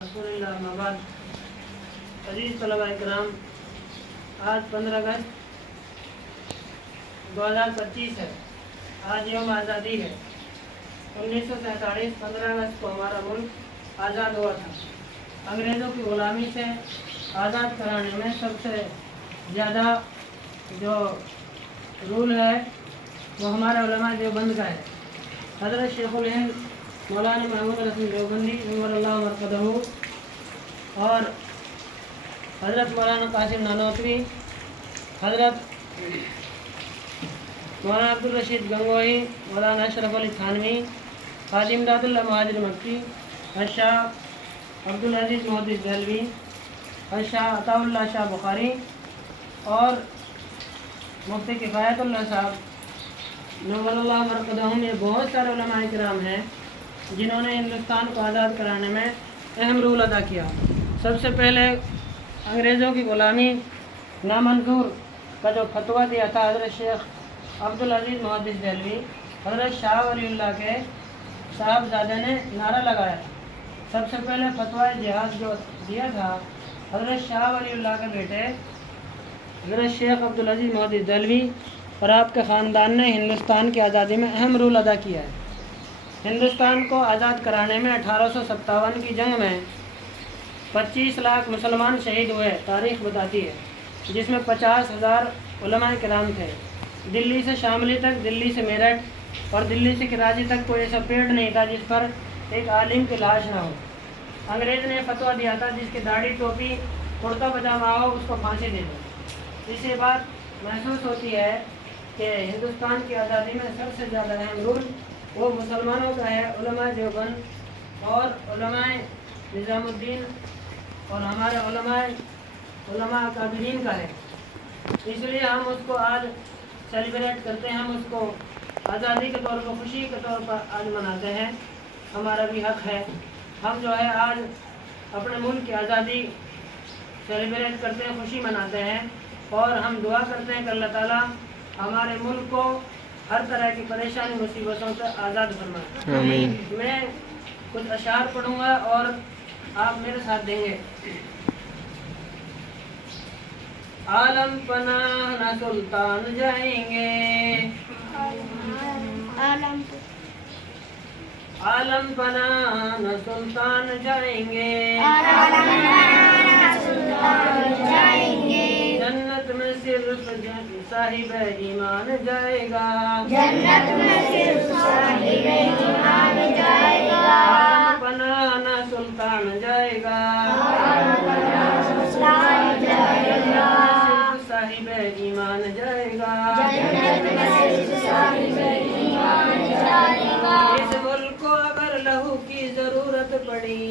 अजीज तलबा इकराम, आज 15 अगस्त 2025 है। आज यौम आज़ादी है। 1947 15 अगस्त को हमारा मुल्क आज़ाद हुआ था। अंग्रेज़ों की ग़ुलामी से आज़ाद कराने में सबसे ज़्यादा जो रूल है वो हमारे उलमा देवबंद का है। हज़रत शेखुल हिंद मौलाना महमूद रसूल देवबंदी उमरल्लाह मरकदहू और हज़रत मौलाना कासिम नानोतवी, हज़रत मौलाना अब्दुल रशीद गंगोही, मौलाना अशरफ अली थानवी, काजी इमदादुल्लाह महाजिर मक्की, शाह अब्दुल अजीज़ मुहद्दिस दहलवी, शाह अताउल्लाह शाह बुखारी और मुफ्ती किफ़ायतुल्लाह साहब नव्वरल्लाह मरकदहू में बहुत सारे उलमा इकराम हैं जिन्होंने हिंदुस्तान को आज़ाद कराने में अहम रोल अदा किया। सबसे पहले अंग्रेज़ों की ग़ुलामी नामंजूर का जो फतवा दिया था हज़रत शेख अब्दुल अजीज़ मुहद्दिस दहलवी, हज़रत शाह वलीउल्लाह के साहबजादे ने नारा लगाया। सबसे पहले फतवा जिहाद जो दिया था हज़रत शाह वलीउल्लाह के बेटे हज़रत शेख अब्दुल अजीज़ मुहद्दिस दहलवी और आपके ख़ानदान ने हिंदुस्तान की आज़ादी में अहम रोल अदा किया है। हिंदुस्तान को आज़ाद कराने में 1857 की जंग में 25 लाख मुसलमान शहीद हुए, तारीख़ बताती है, जिसमें 50,000 उलमा किराम थे। दिल्ली से शामली तक, दिल्ली से मेरठ और दिल्ली से कराची तक कोई ऐसा पेड़ नहीं था जिस पर एक आलिम की लाश ना हो। अंग्रेज़ ने फतवा दिया था जिसकी दाढ़ी टोपी कुर्ता पजामा हो उसको फांसी दे दो। इससे बात महसूस होती है कि हिंदुस्तान की आज़ादी में सबसे ज़्यादा अहम रोल वो मुसलमानों का है, उलमा देवबंद और उलमा निज़ामुद्दीन और हमारे उलमा अकादरीन का है। इसलिए हम उसको आज सेलिब्रेट करते हैं, हम उसको आज़ादी के तौर पर, खुशी के तौर पर आज मनाते हैं। हमारा भी हक़ है। हम जो है आज अपने मुल्क की आज़ादी सेलिब्रेट करते हैं, खुशी मनाते हैं और हम दुआ करते हैं कि अल्लाह ताला हमारे मुल्क को हर तरह की परेशानी मुसीबतों से आज़ाद फरमाए। आमीन। मैं कुछ अशार पढ़ूँगा और आप मेरे साथ देंगे। आलम पनाह न सुल्तान जाएंगे, आलम पनाह न सुल्तान जाएंगे, जन्नत में सिर्फ साहिब ईमान जाएगा, जन्नत में सिर्फ साहिब ईमान जाएगा, आलम पनाह न सुल्तान जाएगा, साहिब ईमान जाएगा, जन्नत में सिर्फ साहिब ईमान जाएगा। इस मुल्क को अगर लहू की जरूरत पड़ी,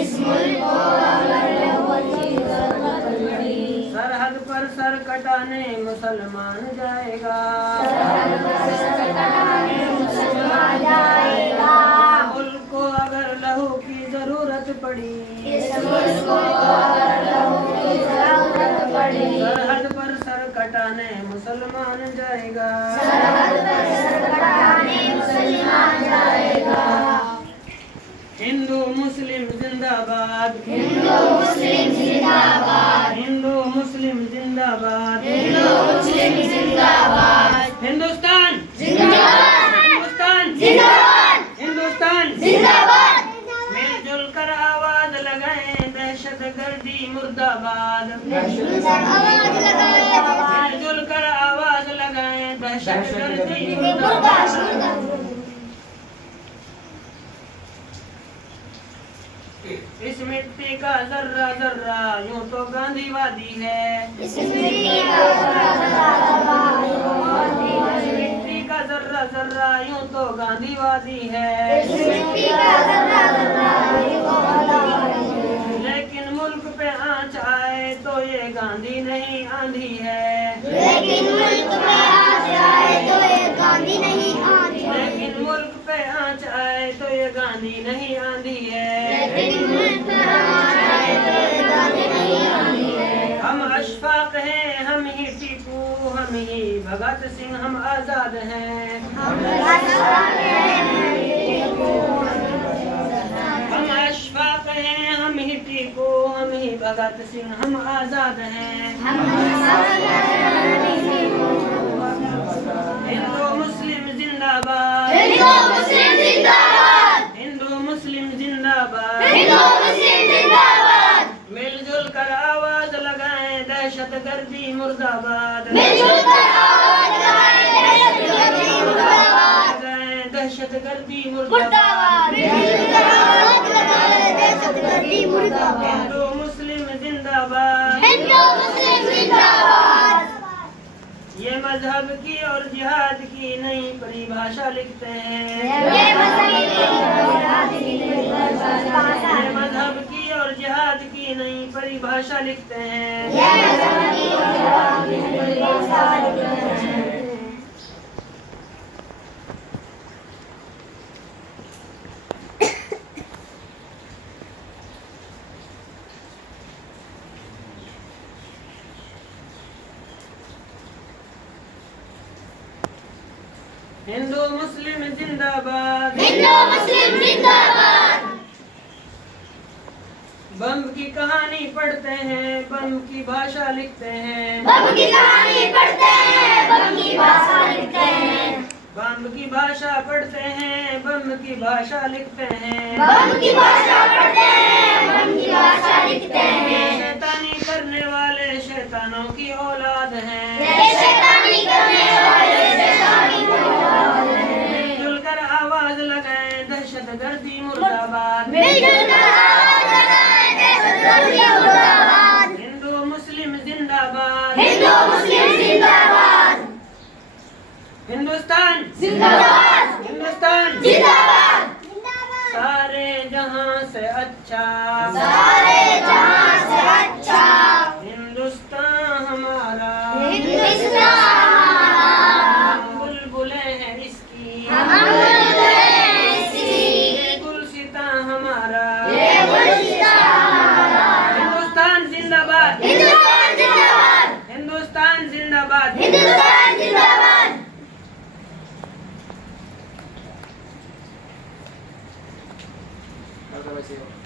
इस मुल्क को अगर लहू की जरूरत पड़ी, सरहद पर सर कटाने मुसलमान जाएगा, सरहद पर सर कटाने मुसलमान जाएगा। इस मुल्क को अगर लहू की जरूरत पड़ी, इस मुल्क को अगर लहू की जरूरत पड़ी, सरहद पर सर कटाने मुसलमान जाएगा, सरहद पर सर कटाने मुसलमान जाएगा। हिंदू मुस्लिम जिंदाबाद, हिंदू मुस्लिम जिंदाबाद, हिंदू मुस्लिम जिंदाबाद, हिंदू मुस्लिम जिंदाबाद। हिंदुस्तान जिंदाबाद, हिंदुस्तान जिंदाबाद, हिंदुस्तान जिंदाबाद। मिलजुल कर आवाज लगाएं दहशतगर्दी मुर्दाबाद, मिलजुल कर आवाज लगाएं दहशतगर्दी मुर्दाबाद। इस मिट्टी का जर्रा जर्रा यूं तो गांधीवादी है, इस मिट्टी का जर्रा जर्रा यूं तो गांधीवादी है, इस मिट्टी का जर्रा जर्रा यूं तो गांधीवादी है। लेकिन मुल्क पे आंच आए तो ये गांधी नहीं आंधी है, लेकिन मुल्क पे आंच आए तो ये गांधी नहीं आंधी है, लेकिन मुल्क पे आंच आए तो ये गांधी नहीं आंधी है, लेकिन मुल्क पे आंच आए तो ये गांधी नहीं आंधी है। हम अशफाक हैं, हम ही टीपू, हम ही भगत सिंह, हम आजाद हैं, हम अशफाक हैं, हम हम ही टीको हम ही भगत सिंह हम आजाद हैं। हिंदू मुस्लिम जिंदाबाद, हिंदू मुस्लिम जिंदाबाद, हिंदू मुस्लिम जिंदाबाद, हिंदू मुस्लिम जिंदाबाद। मिलजुल कर आवाज लगाएं दहशतगर्दी मुर्दाबाद, मिलजुल कर आवाज लगाएं दहशतगर्दी मुर्दाबाद, लगाएं दहशतगर्दी मुर्दाबाद। मिलजुल कर आवाज लगाएं दहशतगर्दी मुर्दाबाद। हिंदू मुस्लिम जिंदाबाद, हिंदू मुस्लिम जिंदाबाद। ये मजहब की और जिहाद की नई परिभाषा लिखते हैं। ये मजहब की और जिहाद की नई परिभाषा लिखते हैं। हिंदू मुस्लिम जिंदाबाद, हिंदू मुस्लिम जिंदाबाद। बम की कहानी पढ़ते हैं बम की भाषा लिखते हैं। बम की कहानी पढ़ते हैं, बम की भाषा लिखते हैं। बम की भाषा पढ़ते हैं बम की भाषा लिखते हैं। बम की भाषा पढ़ते हैं, बम की भाषा लिखते हैं। शैतानी करने वाले शैतानों की औलाद हैं। ये शैतानी करने वाले शैतानी की औलाद हैं। मिलजुल कर आवाज लगाएं दहशतगर्दी मुर्दाबाद, मिलजुल कर आवाज लगाएं दहशतगर्दी मुर्दाबाद। हिंदू मुस्लिम जिंदाबाद, हिंदू मुस्लिम जिंदाबाद। हिंदुस्तान जिंदाबाद, हिंदुस्तान जिंदाबाद। सारे जहां से अच्छा, सारे जहां से अच्छा हिंदुस्तान हमारा, हिंदुस्तान हमारा। हम बुलबुलें हैं इसकी, हम बुलबुलें हैं इसकी। ये गुलसिता हमारा, ये गुलसिता हमारा। हिंदुस्तान जिंदाबाद, हिंदुस्तान जिंदाबाद, हिंदुस्तान जिंदाबाद। हिंदुस्तान जिंदाबाद। Gracias.